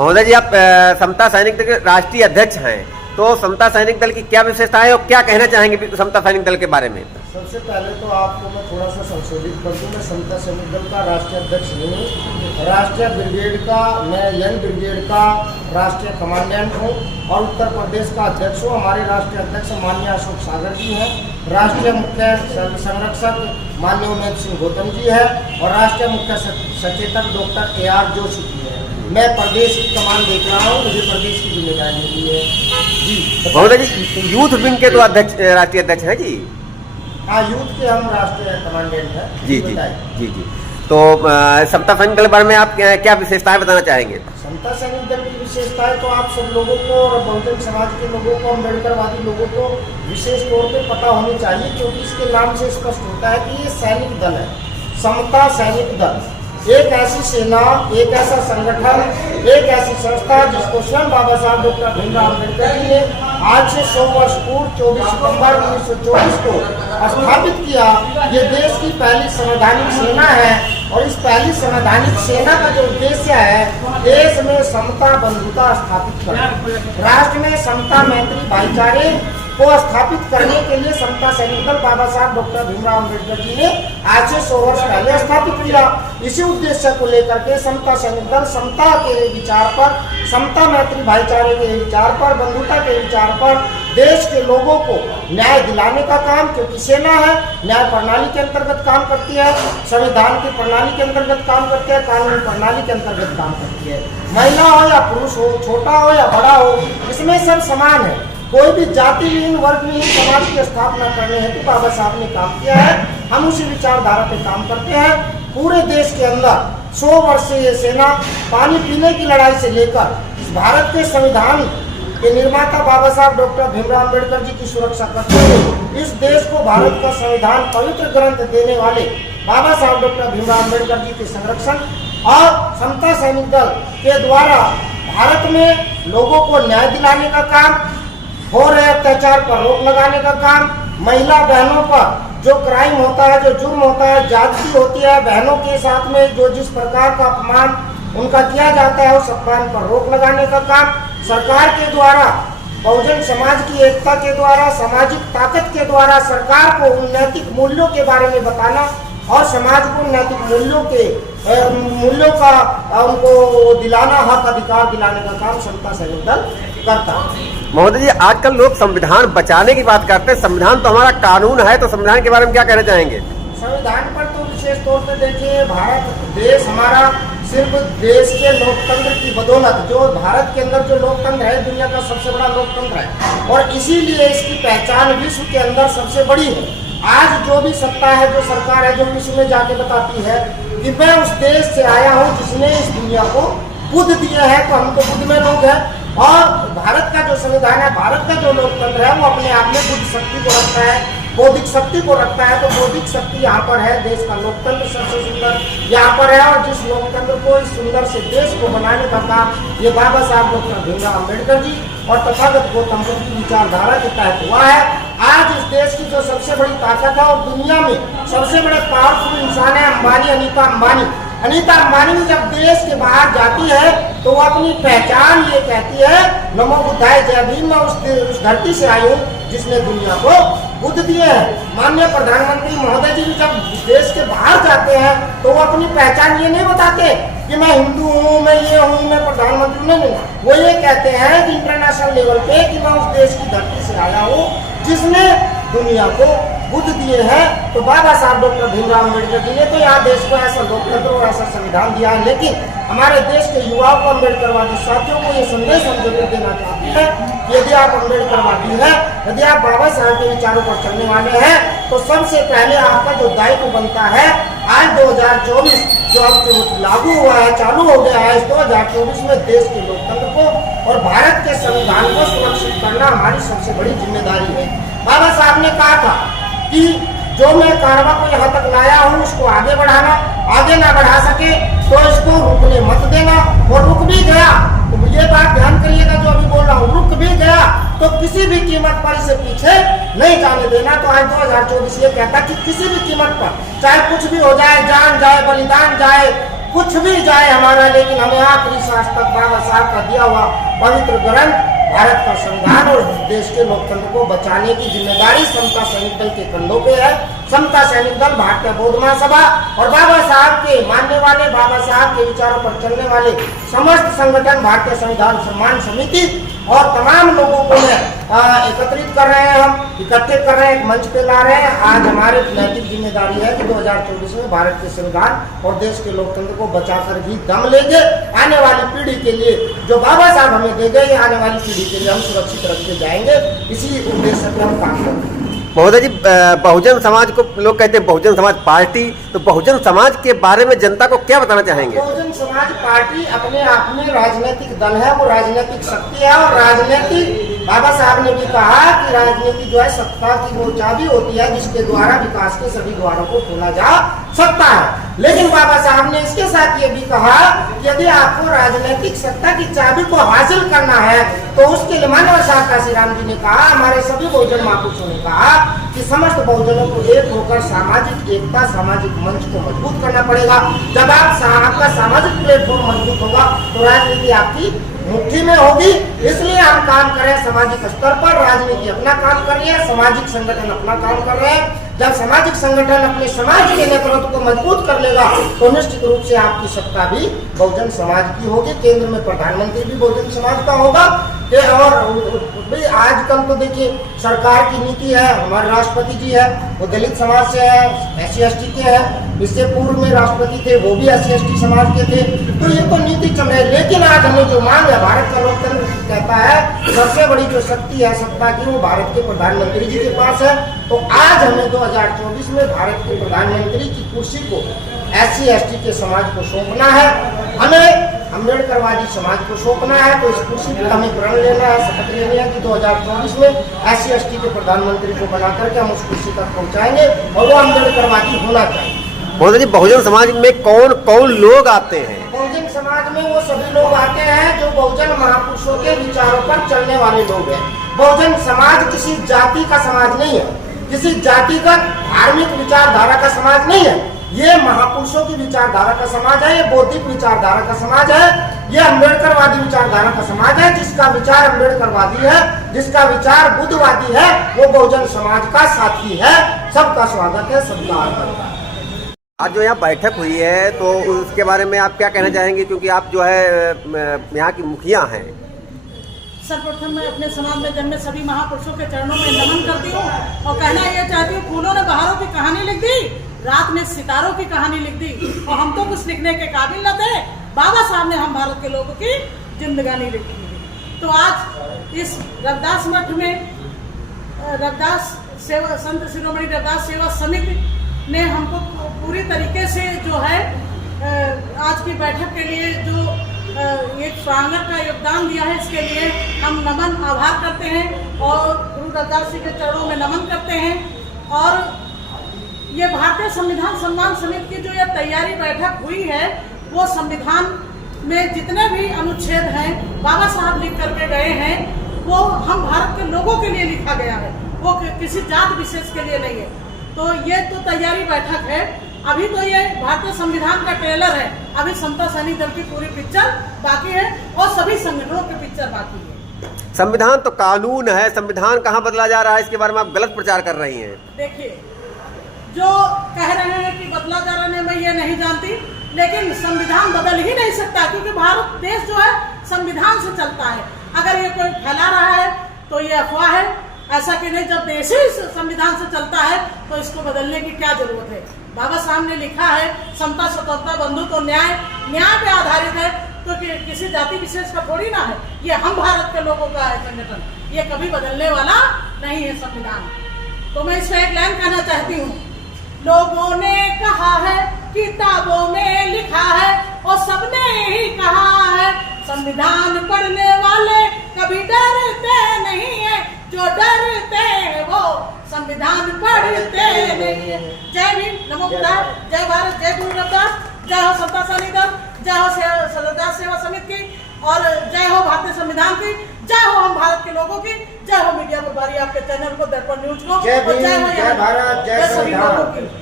महोदय जी, आप समता सैनिक दल के राष्ट्रीय अध्यक्ष हैं, तो समता सैनिक दल की क्या विशेषता है और क्या कहना चाहेंगे समता सैनिक दल के बारे में? सबसे पहले तो आपको मैं थोड़ा सा संशोधित कर दूँ, मैं समता सैनिक दल का राष्ट्रीय अध्यक्ष नहीं हूँ। राष्ट्रीय ब्रिगेड का, मैं यंग ब्रिगेड का राष्ट्रीय कमांडेंट हूँ और उत्तर प्रदेश का अध्यक्ष हूँ। हमारे राष्ट्रीय अध्यक्ष माननीय अशोक सागर जी हैं, राष्ट्रीय मुख्य संरक्षक माननीय उमेश सिंह गौतम जी है और राष्ट्रीय मुख्य सचेतक डॉक्टर AR जोशी जी है। मैं प्रदेश की कमान देख रहा हूँ, मुझे प्रदेश की जिम्मेदारी मिली है जी। महोदय जी, यूथ विंग के तो अध्यक्ष, राष्ट्रीय अध्यक्ष हैं जी? हाँ, यूथ के हम राष्ट्रीय कमांडेंट हैं जी जी जी जी। तो समता सैनिक दल के बारे में आप क्या विशेषताएं बताना चाहेंगे? समता सैनिक दल की विशेषताएं तो आप सब लोगों को और बहुजन समाज के लोगों को, अम्बेडकरवादी लोगों को विशेष तौर पे पता होनी चाहिए, क्योंकि इसके नाम से स्पष्ट होता है कि ये सैनिक दल है। समता सैनिक दल एक ऐसी सेना, एक ऐसा संगठन, एक ऐसी संस्था जिसको स्वयं बाबा साहब डॉक्टर भीमराव अम्बेडकर जी ने आज से 100 वर्ष पूर्व 24 सितंबर 1924 को स्थापित किया। ये देश की पहली संवैधानिक सेना है और इस पहली संवैधानिक सेना का जो उद्देश्य है, देश में समता बंधुता स्थापित करना, राष्ट्र में समता मैत्री भाईचारे को स्थापित करने के लिए समता सैनिक दल बाबा साहब डॉक्टर भीमराव अम्बेडकर जी ने आज से 100 वर्ष पहले स्थापित किया। इसी उद्देश्य को लेकर के समता सैनिक दल समता के विचार पर, समता मैत्री भाईचारे के विचार पर, बंधुता के विचार पर देश के लोगों को न्याय दिलाने का काम, क्योंकि सेना है, न्याय प्रणाली के अंतर्गत काम करती है, संविधान की प्रणाली के अंतर्गत काम करती है, कानून प्रणाली के अंतर्गत काम करती है। महिला हो या पुरुष हो, छोटा हो या बड़ा हो, इसमें सब समान है। कोई भी जाति विहीन, वर्ग विहीन समाज की स्थापना करने हेतु बाबा साहब ने काम किया है। हम उसी विचारधारा पे काम करते हैं। पूरे देश के अंदर 100 वर्ष से ये सेना पानी पीने की लड़ाई से लेकर भारत के संविधान के निर्माता बाबा साहब डॉक्टर भीमराव अम्बेडकर जी की सुरक्षा करते हुए इस देश को भारत का संविधान पवित्र ग्रंथ देने वाले बाबा साहब डॉक्टर भीमराव अम्बेडकर जी के संरक्षण और समता सैनिक दल के द्वारा भारत में लोगों को न्याय दिलाने का काम, हो रहे अत्याचार पर रोक लगाने का काम, महिला बहनों पर जो क्राइम होता है, जो जुर्म होता है, ज्यादती होती है, बहनों के साथ में जो जिस प्रकार का अपमान उनका किया जाता है, उस अपमान पर रोक लगाने का काम सरकार के द्वारा, बहुजन समाज की एकता के द्वारा, सामाजिक ताकत के द्वारा सरकार को उन नैतिक मूल्यों के बारे में बताना और समाज को नैतिक मूल्यों का उनको दिलाना, हक अधिकार दिलाने का काम समता सैनिक दल करता है। महोदय जी, आजकल लोग संविधान बचाने की बात करते हैं। संविधान तो हमारा कानून है, तो संविधान के बारे में क्या कहना चाहेंगे? संविधान पर तो विशेष तौर पे देखिए, भारत देश हमारा सिर्फ देश के लोकतंत्र की बदौलत, जो भारत के अंदर जो लोकतंत्र है दुनिया का सबसे बड़ा लोकतंत्र है और इसीलिए इसकी पहचान विश्व के अंदर सबसे बड़ी है। आज जो भी सत्ता है, जो सरकार है, जो विश्व में जाके बताती है कि मैं उस देश से आया हूँ जिसने इस दुनिया को बुद्ध दिया है, तो हम तो बुद्ध में लोग हैं। और भारत का जो संविधान है, भारत का जो लोकतंत्र है, वो अपने आप में बुद्ध शक्ति को रखता है, बौद्धिक शक्ति को रखता है। तो बौद्धिक शक्ति यहाँ पर है, देश का लोकतंत्र सबसे सुंदर यहाँ पर है और जिस लोकतंत्र को इस सुंदर से देश को बनाने का काम ये बाबा साहब डॉक्टर भीमराव अम्बेडकर जी और तथागत गौतम बुद्ध की विचारधारा के तहत हुआ है। आज इस देश की जो सबसे बड़ी ताकत है और दुनिया में सबसे बड़े पावरफुल इंसान है अंबानी, अनीता अंबानी। अनीता अंबानी जब देश के बाहर जाती है तो वो अपनी पहचान ये कहती है, नमो बुद्धाय जय भीम, मैं उस धरती से आई हूँ जिसने दुनिया को बुद्ध दिए हैं। माननीय प्रधानमंत्री महोदय जी भी जब देश के बाहर जाते हैं तो वो अपनी पहचान ये नहीं बताते कि मैं हिंदू हूँ, मैं ये हूँ, मैं प्रधानमंत्री नहीं। वो ये कहते हैं कि इंटरनेशनल लेवल पे कि मैं उस देश की धरती से आया हूँ जिसने दुनिया को बुद्ध दिए हैं। तो बाबा साहब डॉक्टर भीमराव अम्बेडकर जी ने तो यहाँ देश को ऐसा लोकतंत्र और ऐसा संविधान दिया है। लेकिन हमारे देश के युवाओं को, अम्बेडकरवादी साथियों को ये संदेश हम जरूर देना चाहते हैं कि यदि आप अम्बेडकरवादी हैं, यदि आप बाबा साहब के विचारों पर चलने वाले हैं, तो सबसे पहले आपका जो दायित्व बनता है, आज 2024 जो अब लागू हुआ है, चालू हो गया है, इस 2024 में देश के लोकतंत्र को और भारत के संविधान को सुरक्षित करना हमारी सबसे बड़ी जिम्मेदारी है। बाबा साहब ने कहा था कि जो मैं कारवा को यहाँ तक लाया हूँ उसको आगे बढ़ाना, आगे ना बढ़ा सके तो इसको रुकने मत देना। और रुक भी गया तो ये बात ध्यान करिएगा, जो अभी बोल रहा हूँ, रुक भी गया तो किसी भी कीमत पर इसे पीछे नहीं जाने देना। तो आज 2024 ये कहता कि किसी भी कीमत पर, चाहे कुछ भी हो जाए, जान जाए, बलिदान जाए, कुछ भी जाए हमारा, लेकिन हमें आखिरी सांस तक बाबा साहब का दिया हुआ पवित्र ग्रंथ भारत का संविधान और देश के लोकतंत्र को बचाने की जिम्मेदारी समता सैनिक दल के कंधों पे है। समता सैनिक दल, भारतीय बौद्ध महासभा और बाबा साहब के मानने वाले, बाबा साहब के विचारों पर चलने वाले समस्त संगठन, भारतीय संविधान सम्मान समिति और तमाम लोगों को एकत्रित कर रहे हैं, हम इकट्ठे कर रहे हैं, एक मंच पे ला रहे हैं। आज हमारी नैतिक जिम्मेदारी है कि 2024 में भारत के संविधान और देश के लोकतंत्र को बचाकर भी दम लेंगे। आने वाली पीढ़ी के लिए जो बाबा साहब हमें दे गए, आने वाली पीढ़ी के लिए हम सुरक्षित रखते जाएंगे। इसी उद्देश्य से हम काम करेंगे। महोदय जी, बहुजन समाज को लोग कहते हैं बहुजन समाज पार्टी, तो बहुजन समाज के बारे में जनता को क्या बताना चाहेंगे? बहुजन समाज पार्टी अपने आप में राजनीतिक दल है, वो राजनीतिक शक्ति है और राजनीतिक, बाबा साहब ने भी कहा कि राजनीति जो है सत्ता की वो चाबी होती है जिसके द्वारा विकास के सभी द्वारों को खोला जा सकता है। लेकिन बाबा साहब ने इसके साथ ये भी कहा कि यदि आपको राजनीतिक सत्ता की चाबी को हासिल करना है तो उसके लिए मानव साहब काशीराम जी ने कहा, हमारे सभी बहुजन महापुरुषों ने कहा कि समस्त बहुजनों को एक होकर सामाजिक एकता, सामाजिक मंच को मजबूत करना पड़ेगा। जब आपका सामाजिक प्लेटफॉर्म मजबूत होगा तो राजनीति आपकी मुट्ठी में होगी। इसलिए हम काम करें सामाजिक स्तर पर, राजनीति अपना काम कर रही है, सामाजिक संगठन अपना काम कर रहे हैं। जब सामाजिक संगठन अपने समाज के नेतृत्व को मजबूत कर लेगा तो निश्चित रूप से आपकी सत्ता भी बहुजन समाज की होगी, केंद्र में प्रधानमंत्री भी बहुजन समाज का होगा। और आजकल तो देखिए सरकार की नीति है, हमारे राष्ट्रपति जी है वो दलित समाज से है, SC/ST के हैं, इससे पूर्व में राष्ट्रपति थे वो भी SC/ST समाज के थे। तो ये तो नीति चल रही है, लेकिन आज हमें जो मांग है, भारत का लोकतंत्र कहता है सबसे बड़ी जो शक्ति है सत्ता की वो भारत के प्रधानमंत्री जी के पास है। तो आज हमें 2024 में भारत के प्रधानमंत्री की कुर्सी को SC/ST के समाज को सौंपना है, हमें अम्बेडकरवादी समाज को सौंपना है। तो इस कुर्सी पर हमें प्रण लेना है, शपथ लेनी है कि 2024 में SC/ST के प्रधानमंत्री को बना करके हम उस कुर्सी तक पहुंचाएंगे और वो अम्बेडकरवादी होना चाहिए। महोदय जी, बहुजन समाज में कौन कौन लोग आते हैं? बहुजन समाज में वो सभी लोग आते हैं जो बहुजन महापुरुषों के विचारों पर चलने वाले लोग हैं। बहुजन समाज किसी जाति का समाज नहीं है, किसी जातिगत धार्मिक विचारधारा का समाज नहीं है। ये महापुरुषों की विचारधारा का समाज है, ये बौद्धिक विचारधारा का समाज है, ये अम्बेडकरवादी विचारधारा का समाज है। जिसका विचार अम्बेडकरवादी है, जिसका विचार बुद्धवादी है, वो बहुजन समाज का साथी है। सबका स्वागत है, सबका आदर है। आज जो यहाँ बैठक हुई है तो उसके बारे में आप क्या कहना चाहेंगे, क्योंकि आप जो है यहाँ की मुखिया हैं? सर्वप्रथम मैं अपने समाज में जन्मे सभी महापुरुषों के चरणों में नमन करती हूँ और कहना ये चाहती हूँ, फूलों ने बहारों की कहानी लिख दी, रात में सितारों की कहानी लिख दी और हम तो कुछ लिखने के काबिल न थे। बाबा साहब ने हम भारत के लोगों की जिंदगानी लिखी। तो आज इस रविदास मठ में रविदास सेवा, संत शिरोमणि रविदास सेवा समिति ने हमको पूरी तरीके से जो है आज की बैठक के लिए जो एक प्रांगण का योगदान दिया है, इसके लिए हम नमन आभार करते हैं और गुरु रविदास जी के चरणों में नमन करते हैं। और ये भारतीय संविधान सम्मान समिति की जो ये तैयारी बैठक हुई है, वो संविधान में जितने भी अनुच्छेद हैं बाबा साहब लिख करके गए हैं, वो हम भारत के लोगों के लिए लिखा गया है, वो किसी जात विशेष के लिए नहीं है। तो ये तो तैयारी बैठक है। अभी तो ये भारतीय संविधान का ट्रेलर है, अभी समता सैनिक दल की पूरी पिक्चर बाकी है और सभी संगठनों की पिक्चर बाकी है। संविधान तो कानून है, संविधान कहाँ बदला जा रहा है, इसके बारे में आप गलत प्रचार कर रही हैं। देखिए, जो कह रहे हैं कि बदला जा रहा है, मैं ये नहीं जानती, लेकिन संविधान बदल ही नहीं सकता, क्योंकि भारत देश जो है संविधान से चलता है। अगर ये कोई फैला रहा है तो ये अफवाह है, ऐसा कि नहीं, जब देश ही संविधान से चलता है तो इसको बदलने की क्या जरूरत है। बाबा साहब ने लिखा है समता, स्वतंत्रता, बंधुत्व और न्याय पे आधारित है, तो किसी जाति विशेष का थोड़ी ना है। ये हम भारत के लोगों का है संगठन, ये कभी बदलने वाला नहीं है संविधान। तो मैं इसमें एक लाइन कहना चाहती हूँ, लोगों ने कहा है, किताबों में लिखा है और सबने ही कहा है, संविधान पढ़ने वाले कभी डरते नहीं है, जो डरते हैं वो संविधान पढ़ते नहीं है। जय भीम, नमो बुद्धाय, जय भारत, जय गुरु रविदास, जय हो समता सैनिक दल, जय हो रविदास सेवा समिति की, और जय हो भारतीय संविधान की, जय हो हम भारत के लोगों की, जय हो मीडिया प्रभारी आपके चैनल को, दर्पण न्यूज को, जय और भीम, जय भारत, जय सभी लोगों संविधान। की।